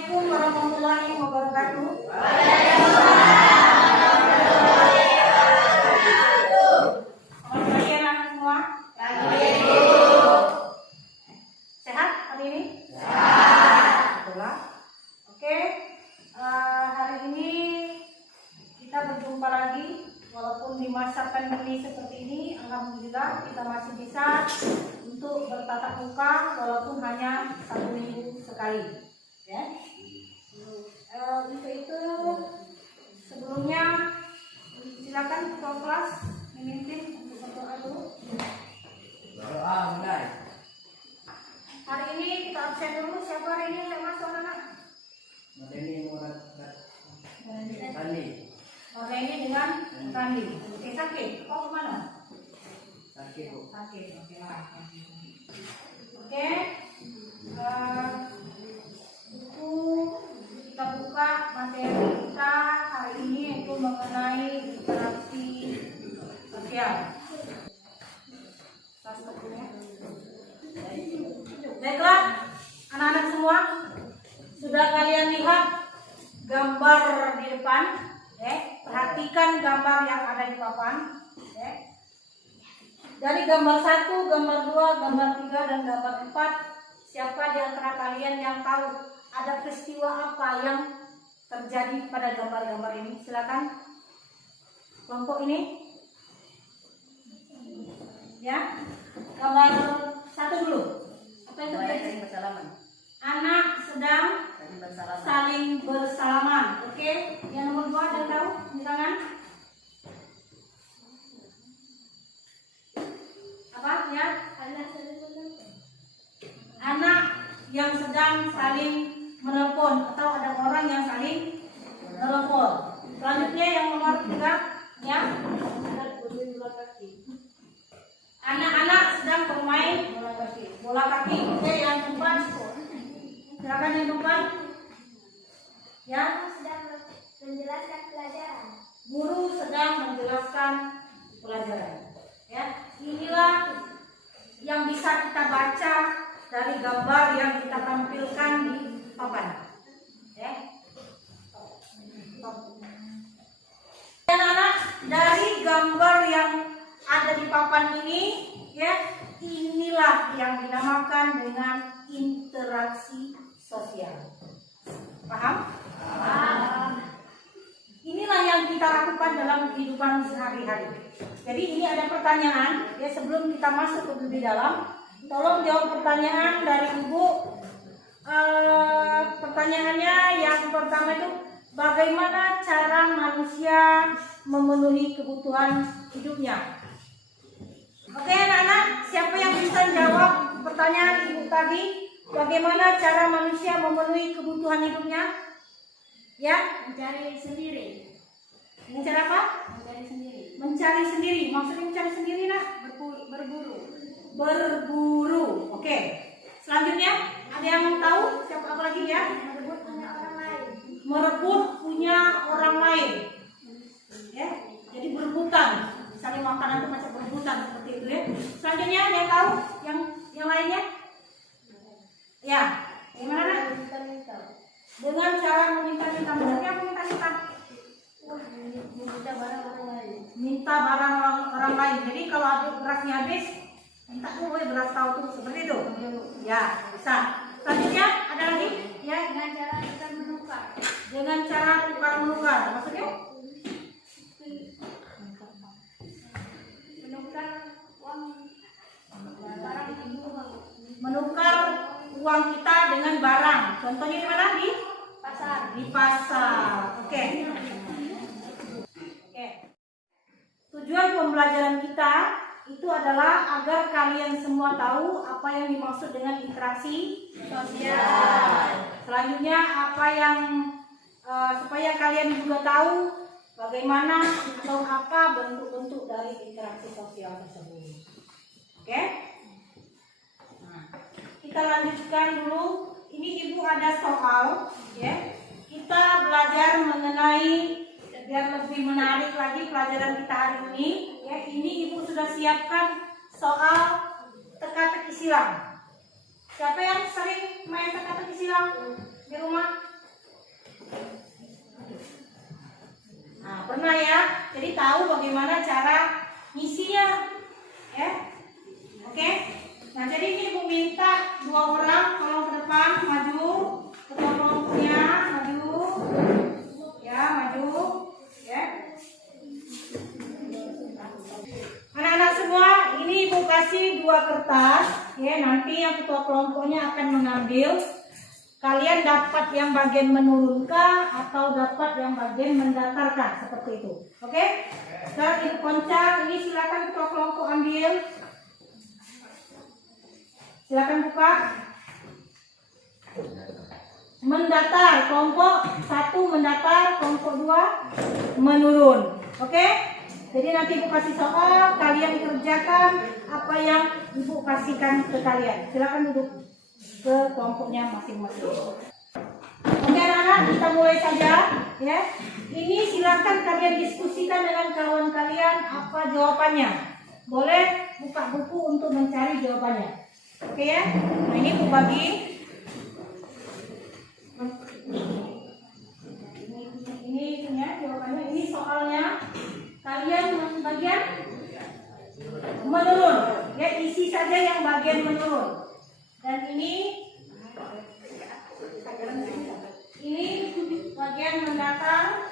Assalamualaikum warahmatullahi wabarakatuh. Selamat pagi anak semua. Sehat hari ini? Sehat. Oke. Hari ini kita berjumpa lagi. Walaupun di masa pandemi seperti ini, alhamdulillah kita masih bisa untuk bertatap muka walaupun hanya 1 minggu sekali. Ya. Untuk itu sebelumnya silakan ketua kelas memimpin untuk berdoa dulu. Doa mulai. Hari ini kita absen dulu. Siapa hari ini yang masuk anak? Madeni Murad Tani. Ini dengan Randi. Oke, sakit. Kau kemana? Sakit bu. Sakit. Oke lah. Oke. Buku kita buka materi kita hari ini itu mengenai interaksi sosial. Baiklah, anak-anak semua, sudah kalian lihat gambar di depan? Perhatikan gambar yang ada di papan. Dari gambar 1, gambar 2, gambar 3, dan gambar 4, siapa di antara kalian yang tahu ada peristiwa apa yang terjadi pada gambar-gambar ini? Silakan. Kelompok ini. Ya. Gambar 1 dulu. Apa itu? Saling bersalaman. Anak sedang saling bersalaman. Oke. Yang nomor 2 ada tahu? Misalkan apa ya? Anak yang sedang saling menelpon atau ada orang yang saling menelpon. Selanjutnya yang nomor 3 ya. Anak-anak sedang bermain bola kaki. Oke, yang keempat. Silakan yang keempat. Ya. Sedang menjelaskan pelajaran. Guru sedang menjelaskan pelajaran. Ya, inilah yang bisa kita baca dari gambar yang kita tampilkan di papan. Ya. Anak-anak, dari gambar yang ada di papan ini, ya, inilah yang dinamakan dengan interaksi sosial. Paham? Paham. Inilah yang kita lakukan dalam kehidupan sehari-hari. Jadi ini ada pertanyaan, ya, sebelum kita masuk ke lebih dalam, tolong jawab pertanyaan dari Ibu. Pertanyaannya yang pertama itu, bagaimana cara manusia memenuhi kebutuhan hidupnya? Oke anak-anak, siapa yang bisa jawab pertanyaan Ibu tadi? Bagaimana cara manusia memenuhi kebutuhan hidupnya? Ya, Mencari sendiri. mencari apa? Mencari sendiri. Mencari sendiri. Maksudnya mencari sendiri nak? Berburu. Berburu. Oke. Selanjutnya, ada yang tahu? Siapa apa lagi ya? Merebut punya orang lain. Merebut punya orang lain. Ya, jadi berebutan. Saling makanan itu macam berebutan seperti itu ya. Selanjutnya ada yang tahu? Yang lainnya? Ya. Gimana nak? Minta-minta. Dengan cara meminta-minta. Maksudnya apa minta-minta? Minta barang orang lain. Minta barang orang lain. Jadi kalau ada berasnya habis, minta beras tahu tuh seperti itu. Ya, bisa. Selanjutnya ada lagi? Ya, Dengan cara kita menukar. dengan cara tukar menukar. Maksudnya? Menukar uang barang itu Menukar uang kita dengan barang. Contohnya di mana? Di pasar. Di pasar. Oke. Tujuan pembelajaran kita itu adalah agar kalian semua tahu apa yang dimaksud dengan interaksi sosial. Selanjutnya apa yang supaya kalian juga tahu bagaimana atau apa bentuk-bentuk dari interaksi sosial tersebut. Oke? Nah, kita lanjutkan dulu. Ini Ibu ada soal, ya. Kita belajar mengenai, biar lebih menarik lagi pelajaran kita hari ini, ya. Ini Ibu sudah siapkan soal teka-teki silang. Siapa yang sering main teka-teki silang di rumah? kelompoknya akan mengambil. Kalian dapat yang bagian menurunkan atau dapat yang bagian mendatarkan seperti itu. Oke? Sekarang ibu Konca, ini silakan ketua kelompok ambil. Silakan buka. Mendatar, kelompok 1 mendatar, kelompok 2 menurun. Oke? Jadi nanti ibu kasih soal, kalian kerjakan apa yang ibu kasihkan ke kalian. Silakan duduk ke kelompoknya masing-masing. Oke anak-anak, kita mulai saja ya. Ini silakan kalian diskusikan dengan kawan kalian apa jawabannya. Boleh buka buku untuk mencari jawabannya. Oke ya. Nah ini ibu bagi. Ini ya jawabannya. Ini soalnya kalian bagian menurun. Ya isi saja yang bagian menurun. Dan ini bagian mendatar.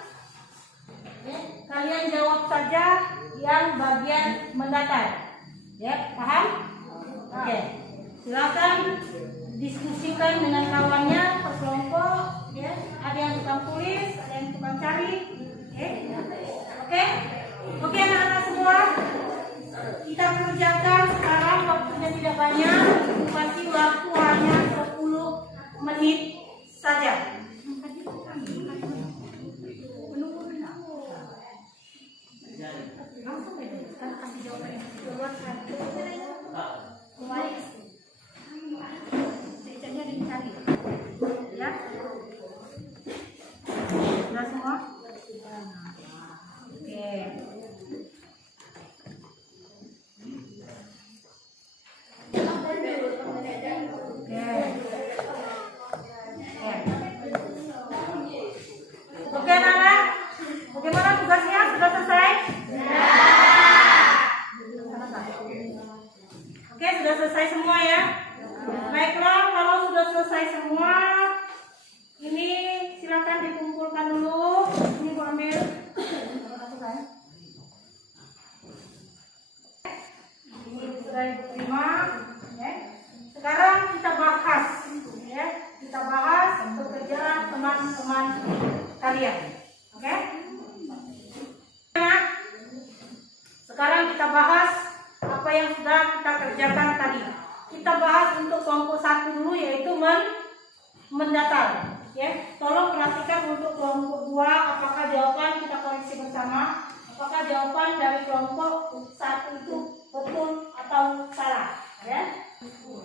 Ya, kalian jawab saja yang bagian mendatar. Ya, paham? Oke. Silakan diskusikan dengan kawannya per kelompok. Ya, ada yang tukang tulis, ada yang tukang cari. Oke, oke anak-anak semua. Kita kerjakan sekarang, waktunya tidak banyak, kasih waktu hanya 10 menit saja. Ya. Sudah semua? Oke. Oke anak-anak, bagaimana tugasnya? Sudah selesai? Oke, sudah selesai semua ya? Baiklah, kalau sudah selesai semua, ini silakan dikumpulkan dulu. Ini gua ambil. Ini sudah diterima. Ya. Sekarang kita bahas, ya. Kita bahas pekerjaan teman-teman kalian. Oke? Nah, sekarang kita bahas apa yang sudah kita kerjakan tadi. Kita bahas untuk kelompok 1 dulu, yaitu mendatar. Ya, tolong perhatikan untuk kelompok 2 apakah jawaban kita koreksi bersama. Apakah jawaban dari kelompok 1 itu betul atau salah? Ya.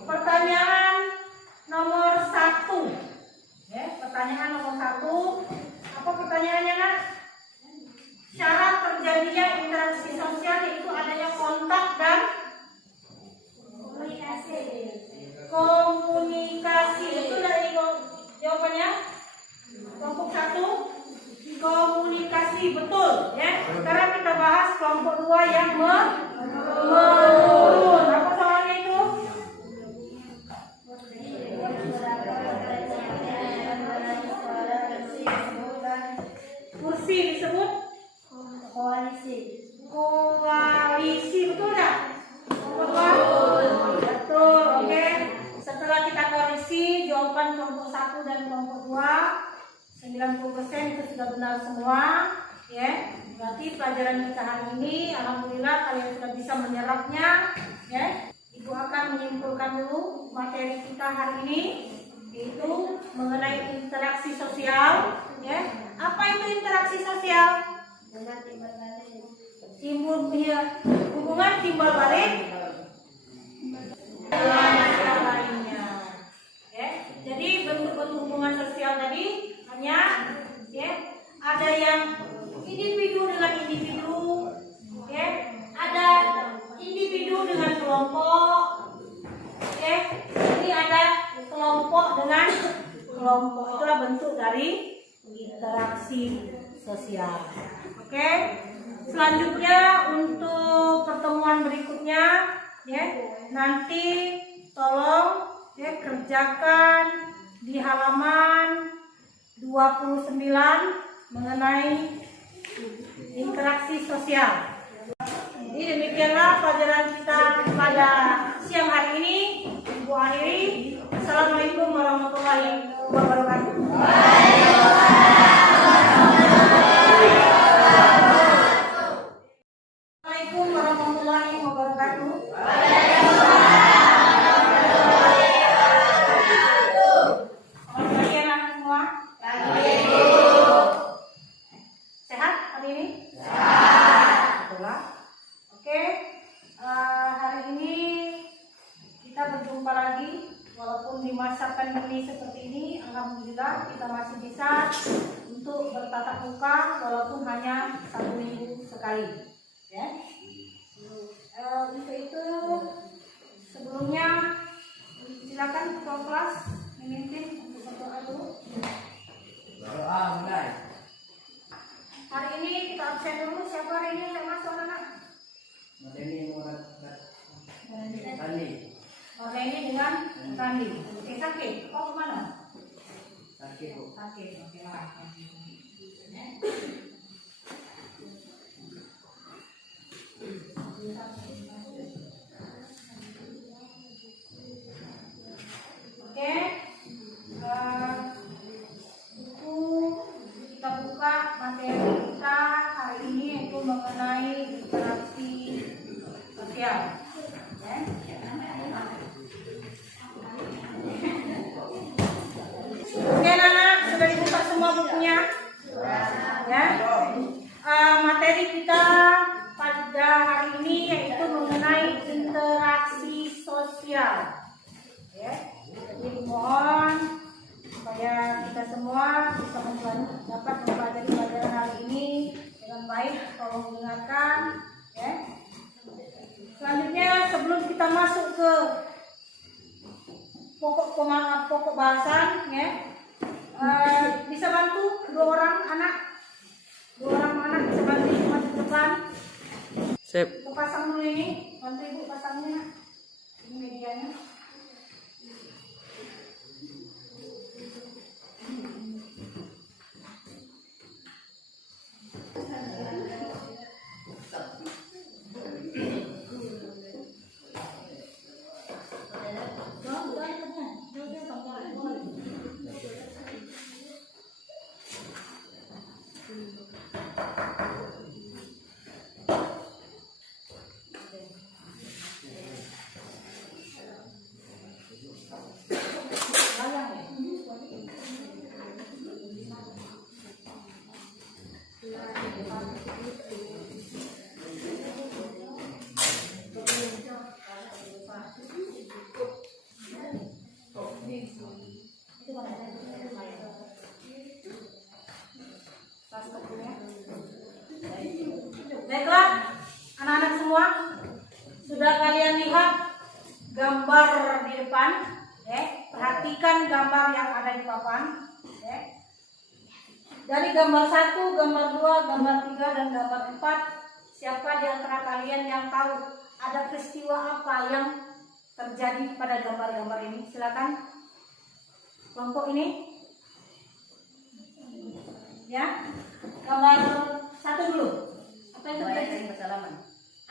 Pertanyaan nomor 1. Ya, pertanyaan nomor 1. Apa pertanyaannya, Nak? Syarat terjadinya interaksi sosial itu adanya kontak dan komunikasi. Itu dari jawabannya. Kelompok 1 komunikasi, betul ya. Sekarang kita bahas kelompok 2 yang menurun. Apa soalnya itu? Kursi disebut koalisi. Koalisi, betul enggak? Betul. Betul, oke. Setelah kita koalisi, jawaban kelompok 1 dan kelompok 2 90% itu sudah benar semua, ya. Berarti pelajaran kita hari ini, alhamdulillah kalian sudah bisa menyerapnya, ya. Ibu akan menyimpulkan dulu materi kita hari ini, yaitu mengenai interaksi sosial, ya. Apa itu interaksi sosial? Hubungan timbal balik lainnya, ya. Jadi bentuk-bentuk hubungan sosial tadi hanya, ya, ada yang individu dengan individu, ya, ada individu dengan kelompok, ya, ini ada kelompok dengan kelompok. Itulah bentuk dari interaksi sosial. Oke, selanjutnya untuk pertemuan berikutnya, ya, nanti tolong ya kerjakan di halaman 29 mengenai interaksi sosial. Jadi demikianlah pelajaran kita pada siang hari ini. Ibu akhiri. Assalamualaikum warahmatullahi wabarakatuh. Assalamualaikum warahmatullahi wabarakatuh. Selamat pagi anak semua. Sehat hari ini? Sehat. Oke. Hari ini kita berjumpa lagi. Walaupun di masa pandemi seperti ini, alhamdulillah kita masih bisa untuk bertatap muka walaupun hanya 1 minggu sekali. Ya. Untuk itu sebelumnya silakan ketua kelas memimpin untuk berdoa dulu. Doa mulai. Hari ini kita absen dulu. Siapa hari ini yang masuk anak? Madeni Murad Tani. Ini dengan Randi. Oke, sakit. Kau kemana? Sakit bu. Sakit. Oke lah. Oke. Buku kita buka materi kita hari ini itu mengenai interaksi sosial. Ya. Oke anak, sudah dibuka semua bukunya? Ya. Materi kita pada hari ini yaitu mengenai interaksi sosial. Ya. Jadi mohon supaya kita semua bisa dapat mempelajari pelajaran hari ini dengan baik. Tolong dengarkan. Ya. Selanjutnya sebelum kita masuk ke pokok bahasan, ya, bisa bantu dua orang anak bisa bantu ibu maju ke depan. Sip. Kita pasang dulu ini, bantu ibu pasangnya. Ini medianya. Baiklah, anak-anak semua, sudah kalian lihat gambar di depan, ya. Perhatikan gambar yang ada di papan, ya. Dari gambar 1, gambar 2, gambar 3, dan gambar 4, siapa di antara kalian yang tahu ada peristiwa apa yang terjadi pada gambar-gambar ini? Silakan. Kelompok ini. Ya. Gambar 1 dulu. Apa yang terjadi? Saling bersalaman.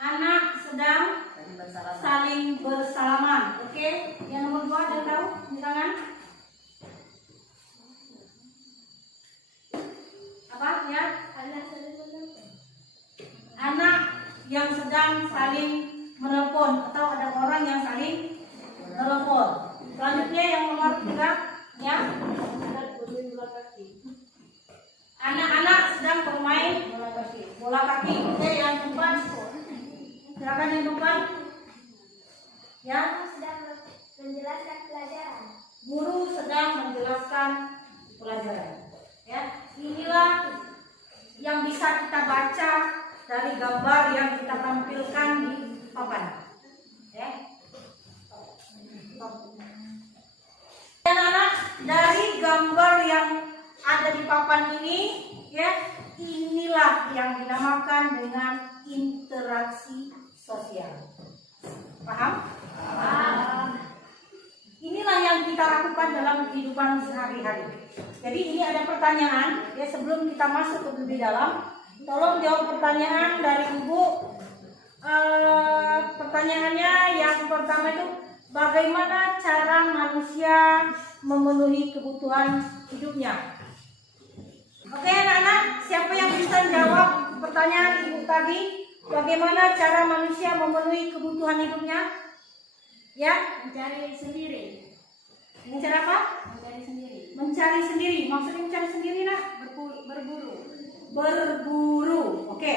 Anak sedang Saling bersalaman. saling bersalaman. Oke. Yang nomor 2 ada yang tahu? Silakan. Apa ya? Anak yang sedang saling menelpon atau ada orang yang saling menelpon. Selanjutnya yang nomor 3, ya. Anak-anak sedang bermain bola kaki. Oke, yang keempat. Silakan yang keempat. Ya. Sedang menjelaskan pelajaran. Guru sedang menjelaskan pelajaran. Ya, inilah yang bisa kita baca dari gambar yang kita tampilkan di papan. Ya. Dan anak, dari gambar yang ada di papan ini, ya, inilah yang dinamakan dengan interaksi sosial. Paham? Paham. Inilah yang kita lakukan dalam kehidupan sehari-hari. Jadi ini ada pertanyaan, ya, sebelum kita masuk ke lebih dalam, tolong jawab pertanyaan dari Ibu. Pertanyaannya yang pertama itu, bagaimana cara manusia memenuhi kebutuhan hidupnya. Oke anak-anak, siapa yang bisa jawab pertanyaan ibu tadi? Bagaimana cara manusia memenuhi kebutuhan hidupnya? Ya, Mencari sendiri. mencari apa? Mencari sendiri. Mencari sendiri. Maksudnya mencari sendiri nak? Berburu. Berburu. Oke.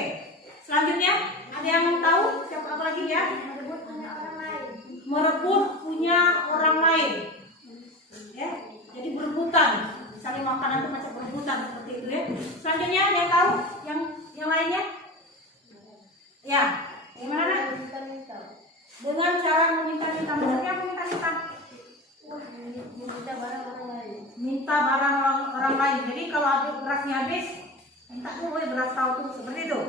Selanjutnya, ada yang tahu? Siapa apa lagi ya? Merebut punya orang lain. Merebut punya orang lain. Ya, jadi berebutan. Saling makanan itu macam berebutan seperti itu ya. Selanjutnya, ada yang tahu? Yang lainnya? Ya, gimana nak? Minta-minta. Dengan cara meminta-minta. Maksudnya apa minta-minta? Minta barang orang lain. Minta barang orang lain. Jadi kalau ada berasnya habis, minta tuh boleh beras tahu tuh seperti itu.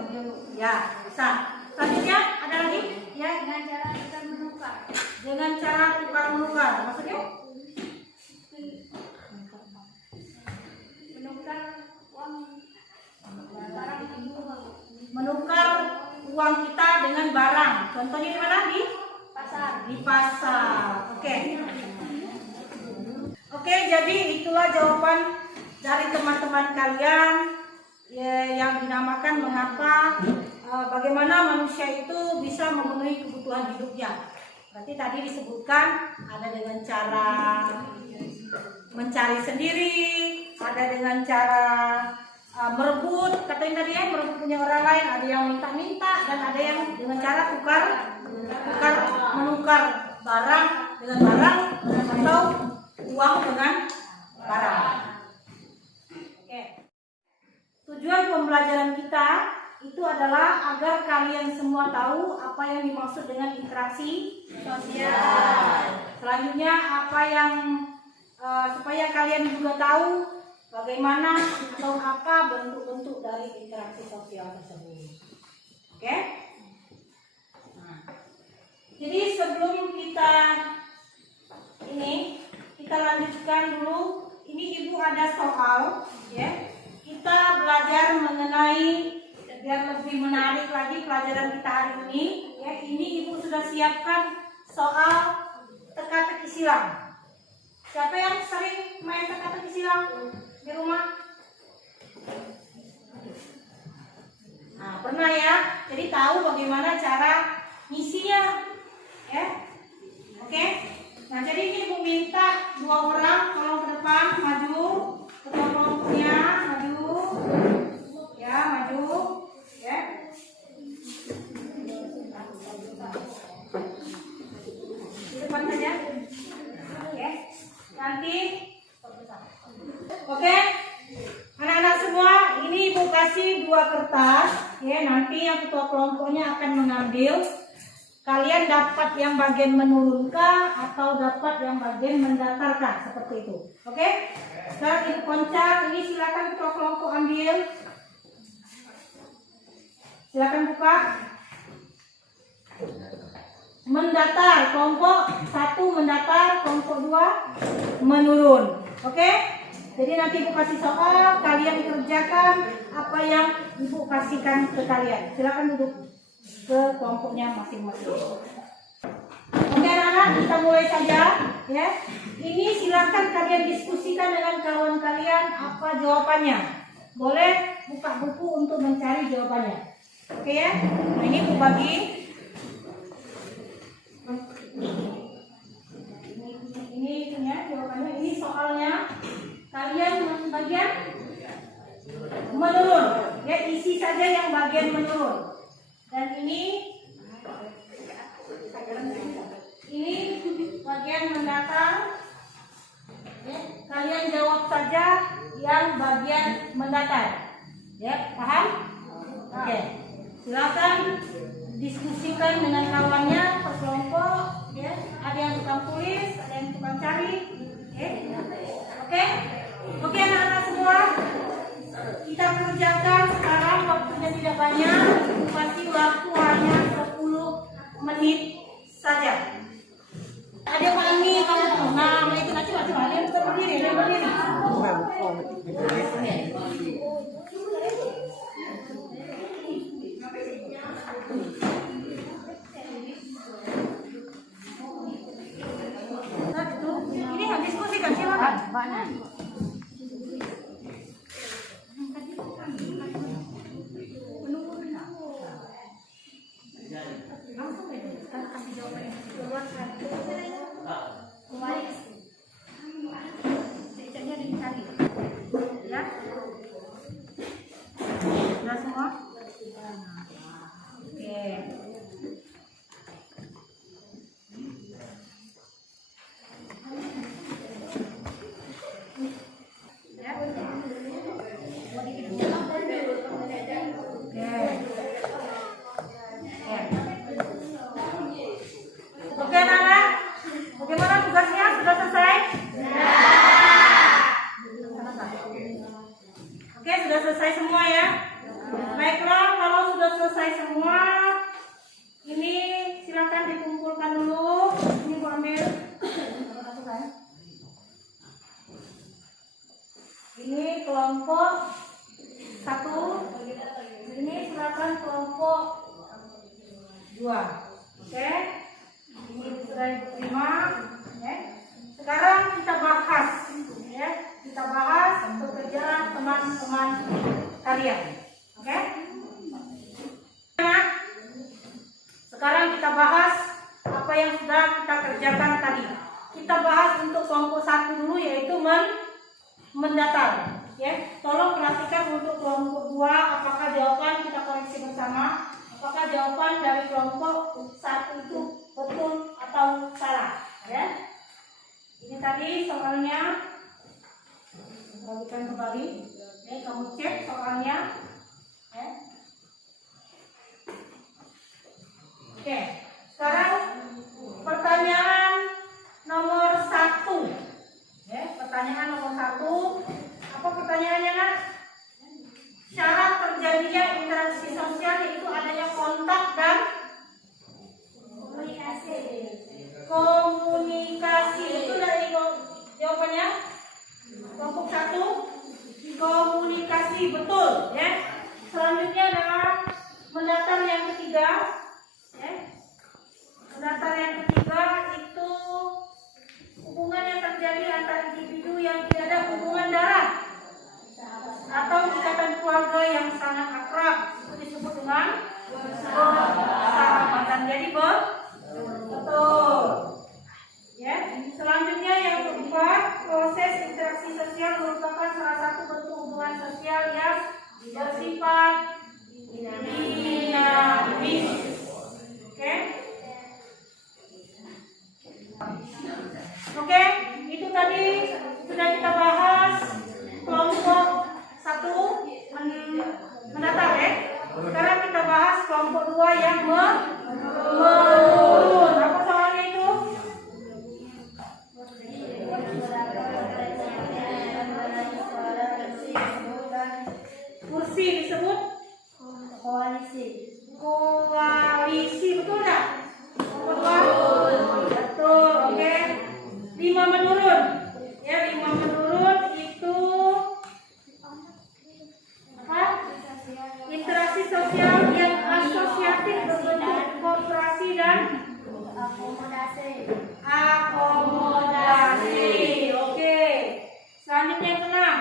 Ya, bisa. Selanjutnya ada lagi? Ya, Dengan cara kita menukar. dengan cara tukar menukar. Maksudnya? Menukar uang barang itu. Menukar uang kita dengan barang. Contohnya di mana? Pasar. Di pasar. Oke. Oke, jadi itulah jawaban dari teman-teman kalian yang dinamakan mengapa bagaimana manusia itu bisa memenuhi kebutuhan hidupnya. Berarti tadi disebutkan ada dengan cara mencari sendiri, ada dengan cara merebut, katanya tadi ya, merebut punya orang lain, ada yang minta-minta, dan ada yang dengan cara menukar barang dengan barang atau uang dengan barang. Oke. Tujuan pembelajaran kita itu adalah agar kalian semua tahu apa yang dimaksud dengan interaksi sosial. Selanjutnya apa yang supaya kalian juga tahu bagaimana atau apa bentuk-bentuk dari interaksi sosial tersebut. Oke? Nah, jadi sebelum kita lanjutkan dulu. Ini ibu ada soal, ya. Kita belajar mengenai biar lebih menarik lagi pelajaran kita hari ini. Ya, ini ibu sudah siapkan soal teka-teki silang. Siapa yang sering main teka-teki silang di rumah? Nah, pernah ya. Jadi tahu bagaimana cara ngisinya, ya. Oke. Nah, jadi ini ibu minta dua orang tolong ke depan maju, ketua kelompoknya maju, ya maju, ya. Di depan saja, oke. Nanti, oke. Anak-anak semua, ini ibu kasih dua kertas, ya. Nanti yang ketua kelompoknya akan mengambil. Kalian dapat yang bagian menurunkan atau dapat yang bagian mendatarkan seperti itu. Oke? Sekarang ibu koncak, ini silakan ketua kelompok ambil. Silakan buka. Mendatar, kelompok 1 mendatar, kelompok 2 menurun. Oke? Jadi nanti ibu kasih soal, kalian kerjakan apa yang ibu kasihkan ke kalian. Silakan duduk ke kelompoknya masing-masing. Oke anak-anak, kita mulai saja ya. Ini silakan kalian diskusikan dengan kawan kalian apa jawabannya. Boleh buka buku untuk mencari jawabannya. Oke ya. Nah, ini aku bagi. Ini ya jawabannya. Ini soalnya kalian bagian menurun. Ya, isi saja yang bagian menurun. Dan ini bagian mendatar. Ya, kalian jawab saja yang bagian mendatar. Ya, paham? Oke. Silakan diskusikan dengan kawannya per kelompok. Ya, ada yang tukang tulis, ada yang tukang cari. Oke. Oke anak-anak semua. Kita kerjakan sekarang, waktunya tidak banyak, pasti waktu hanya 10 menit saja. Ada yang panggil kalau nah itu nanti coba dia berdiri. Oke, sudah selesai semua ya? Baiklah, kalau sudah selesai semua, ini silakan dikumpulkan dulu. Ini Bu Amir. Ini kelompok 1. Ini silakan kelompok 2. Oke? Ini sudah diterima. Ya. Sekarang kita bahas, ya. Kita bahas pekerjaan teman-teman kalian. Oke? Nah, sekarang kita bahas apa yang sudah kita kerjakan tadi. Kita bahas untuk kelompok 1 dulu, yaitu mendatar. Ya, tolong perhatikan untuk kelompok 2, apakah jawaban kita koreksi bersama. Apakah jawaban dari kelompok 1 itu betul atau salah? Ya. Ini tadi soalnya, bagikan kembali. Ya, kamu cek soalnya. Ya. Oke, sekarang pertanyaan nomor 1. Ya, pertanyaan nomor 1. Apa pertanyaannya, Nak? Syarat terjadinya interaksi sosial yaitu adanya kontak dan komunikasi. Itu dari jawabannya. Kelompok 1 komunikasi, betul ya. Selanjutnya adalah mendatar yang ketiga. Ya. Mendatar yang ketiga itu hubungan yang terjadi antara individu yang tidak ada hubungan darah atau ikatan keluarga yang sangat akrab, itu disebut dengan persahabatan. Jadi betul. Ya. Selanjutnya yang keempat, proses interaksi sosial merupakan salah satu bentuk hubungan sosial yang bersifat dinamis. Oke? Oke, itu tadi sudah kita bahas kelompok 1 mendatar ya. Sekarang kita bahas kelompok 2 yang menurun. Apa soalnya itu? Kursi disebut koalisi. Koalisi, betul enggak? Betul, oke. 5 menurun. Ya, 5 menurun itu apa? Interaksi sosial yang asosiatif berbentuk kooperasi dan akomodasi. Oke. Selanjutnya yang keenam,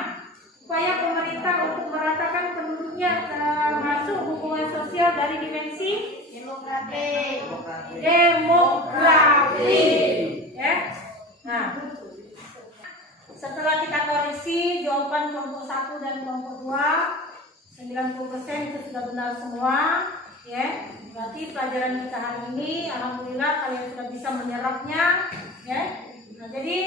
upaya pemerintah untuk meratakan penduduknya termasuk hubungan sosial dari dimensi demografi. Ya. Nah, setelah kita koreksi jawaban kelompok 1 dan kelompok 2, 90% itu sudah benar semua. Ya. Berarti pelajaran kita hari ini alhamdulillah kalian sudah bisa menyerapnya. Ya. Nah, jadi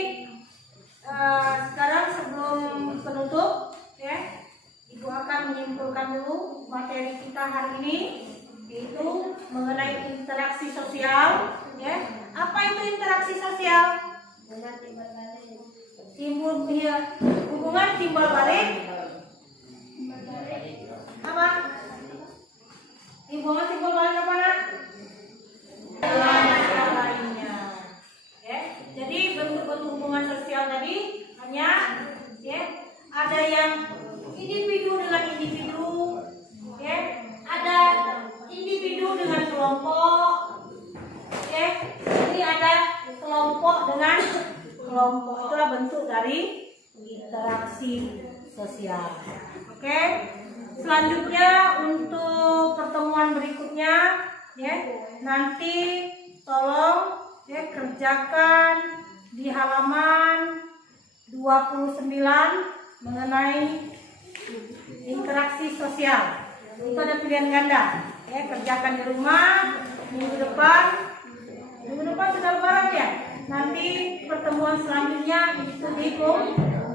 sekarang sebelum penutup, ya, Ibu akan menyimpulkan dulu materi kita hari ini, yaitu mengenai interaksi sosial. Ya. Apa itu interaksi sosial? Hubungan timbal balik. Apa? Hubungan timbal balik apa, Nak? Lainnya. Ya. Jadi bentuk-bentuk hubungan sosial tadi hanya, ya, ada yang individu dengan individu, ya, ada individu dengan kelompok, ya, ini ada kelompok dengan kelompok. Itulah bentuk dari interaksi sosial. Oke. Selanjutnya untuk pertemuan berikutnya, ya, nanti tolong ya kerjakan di halaman 29 mengenai interaksi sosial. Itu ada pilihan ganda. Ya, kerjakan di rumah. Minggu depan sudah lebaran ya. Nanti pertemuan selanjutnya itu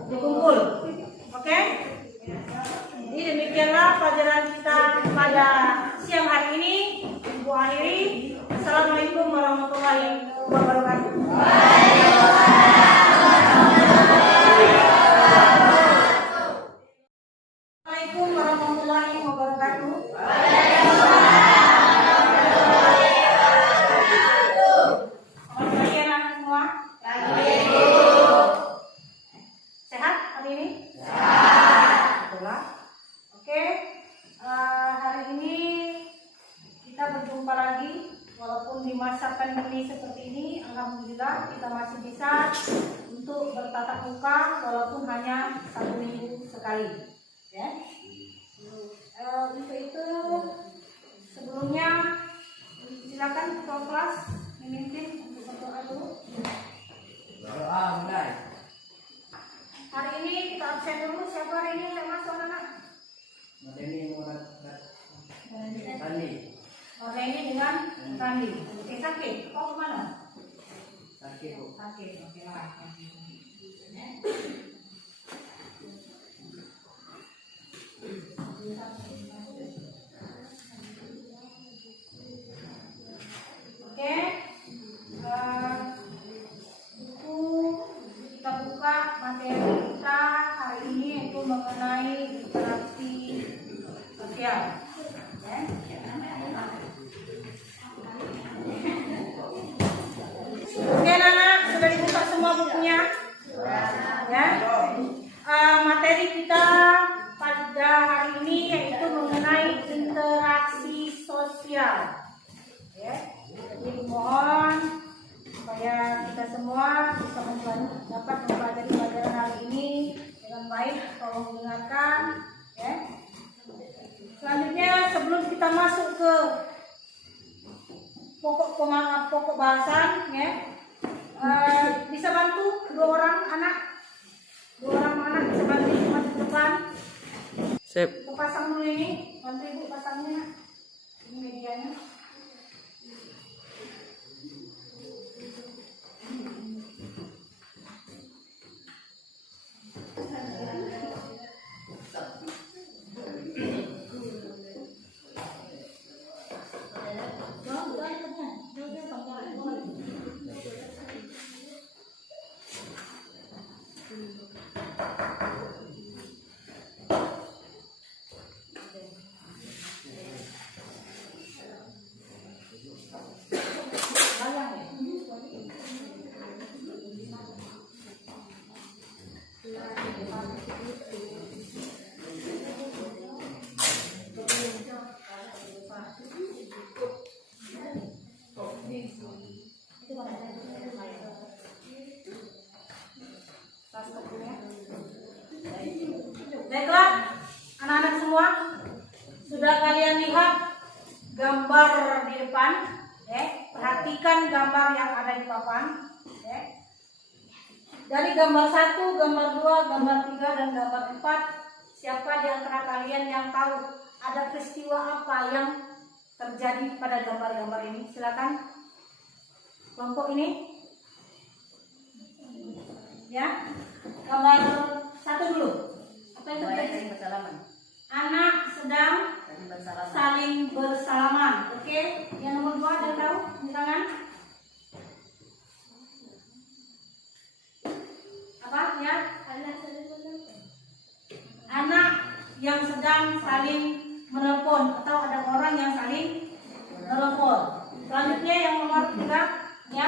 dikumpul. Oke? Jadi demikianlah pelajaran kita pada siang hari ini. Ibu akhiri. Assalamualaikum warahmatullahi wabarakatuh. pandemi seperti ini, alhamdulillah kita masih bisa untuk bertatap muka walaupun hanya 1 minggu sekali. Ya. Untuk itu sebelumnya silakan ketua kelas memimpin untuk berdoa dulu. Doa mulai. Hari ini kita absen dulu. Siapa hari ini yang masuk anak-anak? Madeni Murad Tani. Oke, ini dengan Randi. Oke, sakit. Kau kemana? Sakit bu. Sakit. Oke lah. Oke, buku kita buka materi kita hari ini itu mengenai interaksi sosial. Ya. Oke, anak sudah dibuka semua bukunya. Ya. Materi kita pada hari ini yaitu mengenai interaksi sosial. Ya. Jadi mohon supaya kita semua bisa dapat mempelajari pelajaran hari ini dengan baik. Tolong dengarkan. Ya. Selanjutnya sebelum kita masuk ke pokok bahasan, ya, bisa bantu dua orang anak bisa bantu maju ke depan. Sip. Kita pasang dulu ini, bantu ibu pasangnya. Ini medianya. Baiklah, anak-anak semua, sudah kalian lihat gambar di depan, ya. Perhatikan gambar yang ada di papan, ya. Dari gambar 1, gambar 2, gambar 3, dan gambar 4, siapa di antara kalian yang tahu ada peristiwa apa yang terjadi pada gambar-gambar ini? Silakan. Kelompok ini. Ya. Gambar 1 dulu. Apa yang terjadi? Anak sedang saling bersalaman. Oke. Yang nomor 2 ada yang tahu? Silakan. Apa ya? Anak yang sedang saling menelpon atau ada orang yang saling menelpon. Selanjutnya yang nomor 3, ya.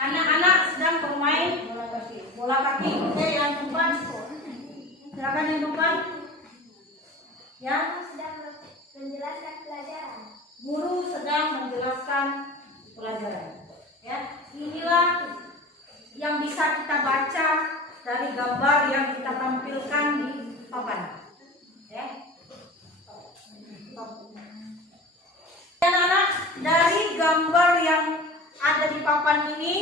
Anak-anak sedang bermain bola kaki. Oke, yang keempat. Silakan yang keempat. Ya. Sedang menjelaskan pelajaran. Guru sedang menjelaskan pelajaran. Ya, inilah yang bisa kita baca dari gambar yang kita tampilkan di papan. Ya. Anak-anak, dari gambar yang ada di papan ini,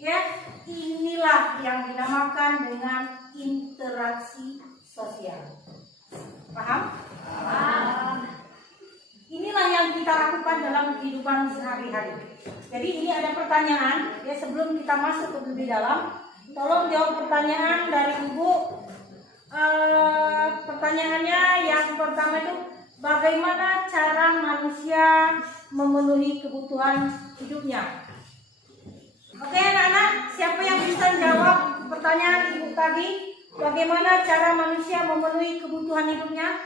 ya, inilah yang dinamakan dengan interaksi sosial. Paham? Paham. Inilah yang kita lakukan dalam kehidupan sehari-hari. Jadi ini ada pertanyaan, ya, sebelum kita masuk ke lebih dalam, tolong jawab pertanyaan dari Ibu. Pertanyaannya yang pertama itu, bagaimana cara manusia memenuhi kebutuhan hidupnya? Oke, anak-anak, siapa yang bisa jawab pertanyaan Ibu tadi? Bagaimana cara manusia memenuhi kebutuhan hidupnya?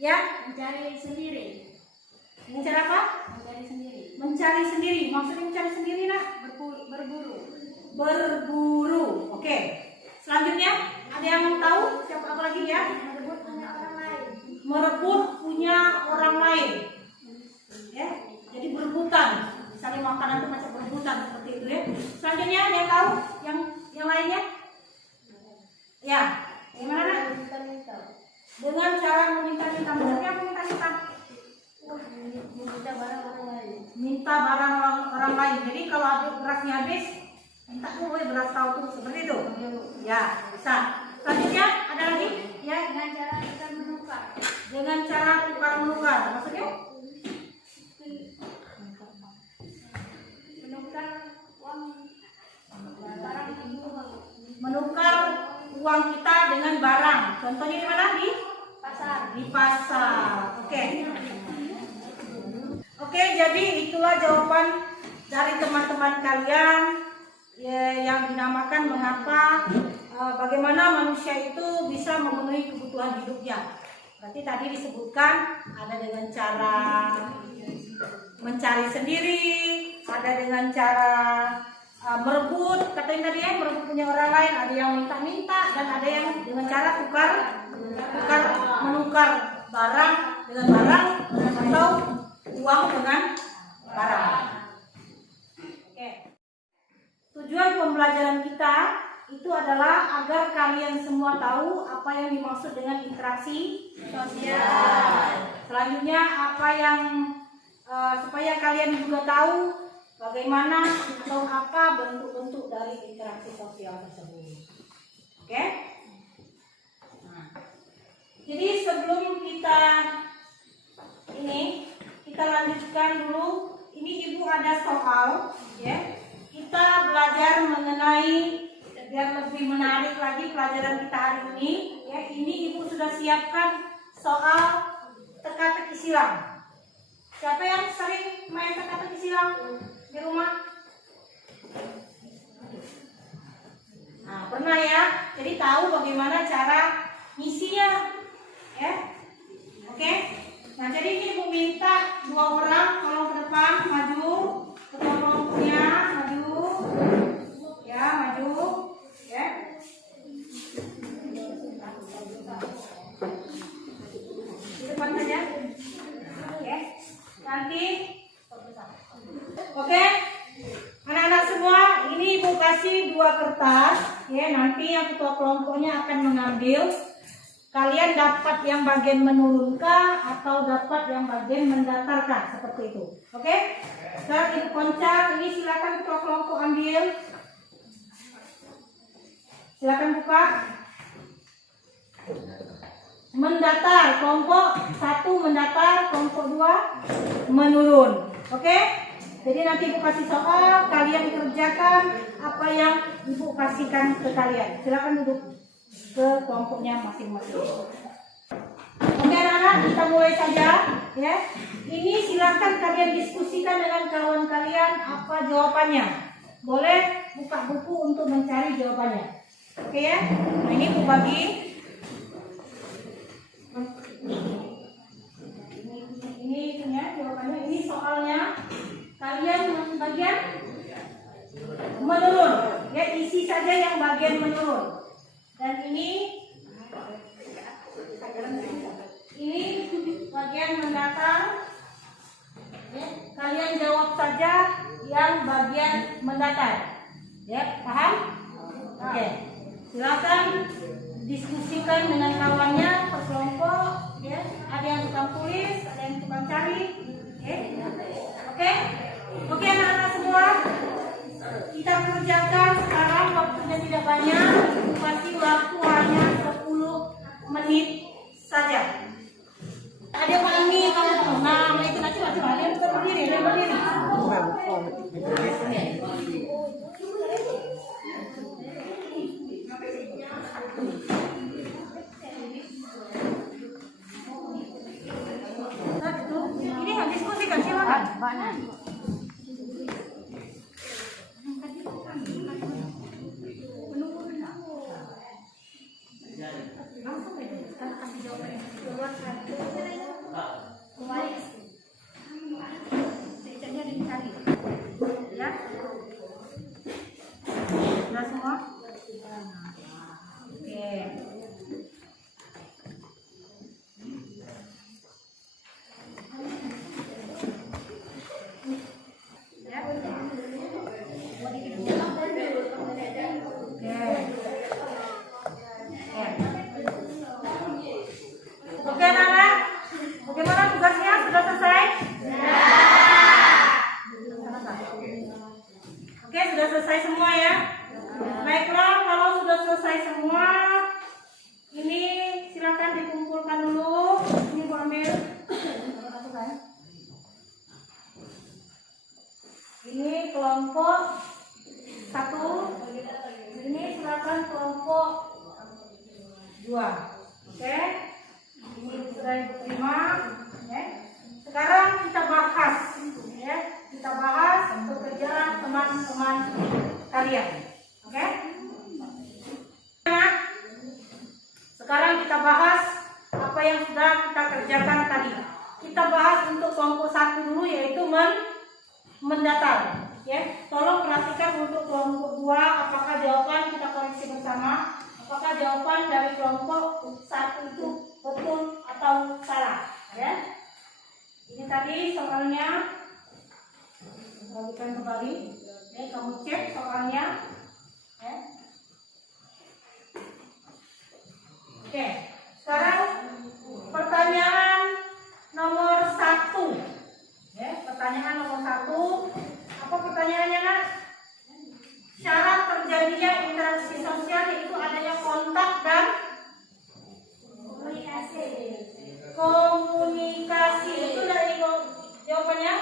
Ya, Mencari sendiri. mencari apa? Mencari sendiri. Mencari sendiri. Maksudnya mencari sendiri, nak? Berburu. Berburu. Oke. Selanjutnya, ada yang mau tahu? Siapa apa lagi ya? Merebut punya orang lain. Merebut punya orang lain. ya. Jadi berebutan, misalnya makanan itu macam berebutan seperti itu ya. Selanjutnya yang tahu yang lainnya? Ya, gimana nak? Dengan cara meminta-minta, maksudnya meminta-minta? Minta barang orang lain. Jadi kalau ada berasnya habis, minta boleh beras kau tuh seperti itu. Ya, bisa. Selanjutnya ada lagi? Ya, Dengan cara kita menukar. dengan cara tukar menukar. Maksudnya? Menukar uang barang itu Menukar uang kita dengan barang. Contohnya di mana? pasar. Di pasar. Oke. Oke, jadi itulah jawaban dari teman-teman kalian ya, yang dinamakan mengapa bagaimana manusia itu bisa memenuhi kebutuhan hidupnya. Berarti tadi disebutkan ada dengan cara mencari sendiri, ada dengan cara merebut, katanya tadi ya, merebut punya orang lain, ada yang minta-minta, dan ada yang dengan cara menukar barang dengan barang atau uang dengan barang. Oke. Tujuan pembelajaran kita itu adalah agar kalian semua tahu apa yang dimaksud dengan interaksi sosial. Selanjutnya apa yang supaya kalian juga tahu bagaimana atau apa bentuk-bentuk dari interaksi sosial tersebut. Oke? Nah, jadi sebelum kita lanjutkan dulu. Ini ibu ada soal, ya. Kita belajar mengenai biar lebih menarik lagi pelajaran kita hari ini. Ya, ini ibu sudah siapkan soal teka-teki silang. Siapa yang sering main teka-teki silang di rumah? Nah, pernah ya. Jadi tahu bagaimana cara ngisinya, ya. Oke. Nah, jadi ini ibu minta 2 orang tolong ke depan maju, ketua kelompoknya maju, ya maju, ya. Di depan saja, oke. Nanti, oke. Anak-anak semua, ini ibu kasih 2 kertas, ya. Nanti yang ketua kelompoknya akan mengambil. Kalian dapat yang bagian menurunkan atau dapat yang bagian mendatarkan seperti itu. Oke? Sekarang ibu Konca, ini silakan ketua kelompok ambil. Silakan buka. Mendatar, kelompok 1 mendatar, kelompok 2 menurun. Oke? Jadi nanti ibu kasih soal, kalian kerjakan apa yang ibu kasihkan ke kalian. Silakan duduk ke kelompoknya masing-masing. Oke anak-anak, kita mulai saja ya. Ini silakan kalian diskusikan dengan kawan kalian apa jawabannya. Boleh buka buku untuk mencari jawabannya. Oke ya. Nah ini aku bagi. Ini ya jawabannya. Ini soalnya kalian bagian menurun. Ya isi saja yang bagian menurun. Dan ini bagian mendatar. Ya, kalian jawab saja yang bagian mendatar. Ya, paham? Oke. Silakan diskusikan dengan kawannya per kelompok. Ya, ada yang tukang tulis, ada yang tukang cari. Oke. Oke anak-anak semua. Kita kerjakan sekarang, waktunya tidak banyak, kasih waktu hanya 10 menit saja. Ada Pak Anggi, nah itu nanti coba ada yang berdiri, ada yang berdiri. Nah, itu, ini diskusikan silakan. Oke, ini sudah diterima. Ya. Sekarang kita bahas, ya. Kita bahas pekerjaan teman-teman kalian. Oke? Nah, sekarang kita bahas apa yang sudah kita kerjakan tadi. Kita bahas untuk kelompok 1 dulu, yaitu mendatar. Ya, tolong perhatikan untuk kelompok 2, apakah jawaban kita koreksi bersama. Apakah jawaban dari kelompok 1 itu betul atau salah? Ya. Ini tadi soalnya, bagikan kembali. Ya, kamu cek soalnya. Ya. Oke, sekarang pertanyaan nomor 1. Ya, pertanyaan nomor 1. Apa pertanyaannya, Nak? Syarat terjadinya interaksi sosial yaitu adanya kontak dan komunikasi. Itu dari jawabannya.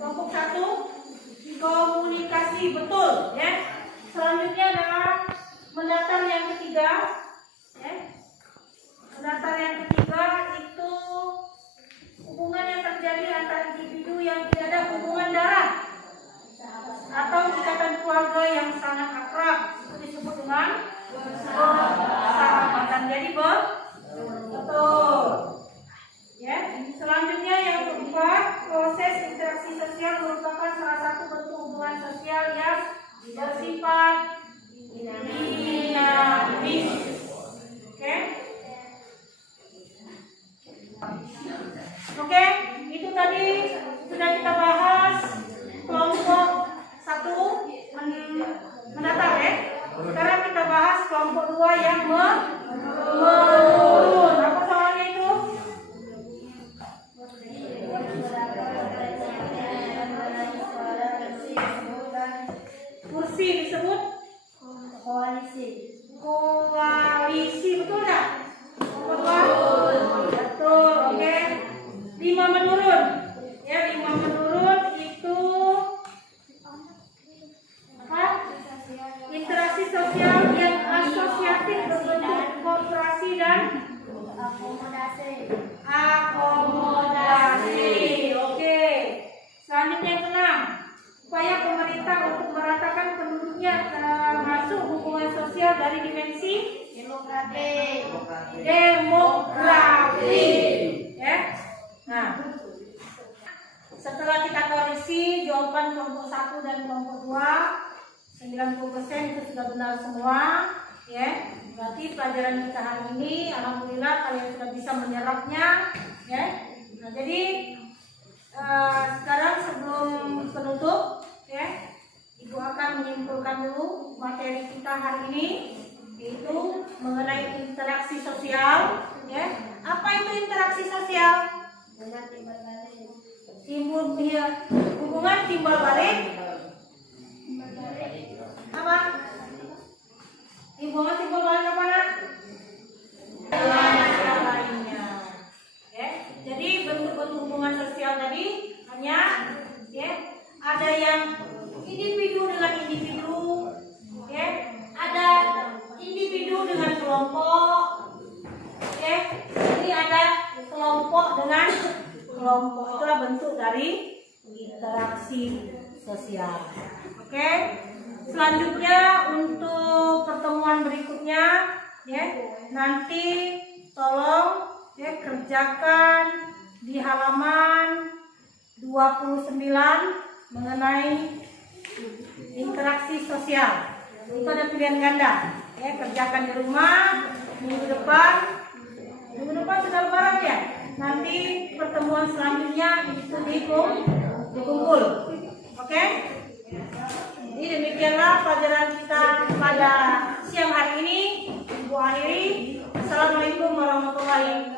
Kelompok 1 komunikasi, betul, ya. Selanjutnya adalah mendatar yang ketiga, ya. Mendatar yang ketiga itu hubungan yang terjadi antara individu yang tidak ada hubungan darah atau ikatan keluarga yang sangat akrab, itu disebut dengan persahabatan. Jadi betul. Ya, selanjutnya yang keempat, proses interaksi sosial merupakan salah satu bentuk hubungan sosial yang bersifat dinamis. Oke? Oke, itu tadi sudah kita bahas kelompok 1 mendatar, ya. Sekarang kita bahas kelompok 2 yang menurun. Apa soalnya itu? Kursi disebut koalisi. Koalisi, betul enggak? Betul. Betul, oke. 5 menurun. Ya, 5 menurun itu apa? Interaksi sosial yang asosiatif berbentuk kooperasi dan akomodasi. Oke. Selanjutnya yang ke-6. Upaya pemerintah untuk meratakan penduduknya termasuk hubungan sosial dari dimensi demografi. Ya. Nah, setelah kita koreksi jawaban kelompok 1 dan kelompok 2, 90% itu sudah benar semua, ya. Berarti pelajaran kita hari ini alhamdulillah kalian sudah bisa menyerapnya, ya. Nah, jadi sekarang sebelum penutup, ya, Ibu akan menyimpulkan dulu materi kita hari ini, yaitu mengenai interaksi sosial, ya. Apa itu interaksi sosial? Hubungan timbal balik. Apa? Hubungan timbal balik apa, Nak? Lainnya. Ya. Jadi bentuk-bentuk hubungan sosial tadi hanya, ya, ada yang individu dengan individu, ya, ada individu dengan kelompok, ya, ini ada kelompok dengan kelompok. Itulah bentuk dari interaksi sosial. Oke. Selanjutnya untuk pertemuan berikutnya, ya, nanti tolong, ya, kerjakan di halaman 29 mengenai interaksi sosial. Itu ada pilihan ganda, ya, kerjakan di rumah. Minggu depan sudah lebaran, ya. Nanti pertemuan selanjutnya itu dikumpul. Oke? Jadi demikianlah pelajaran kita pada siang hari ini. Ibu akhiri. Assalamualaikum warahmatullahi wabarakatuh.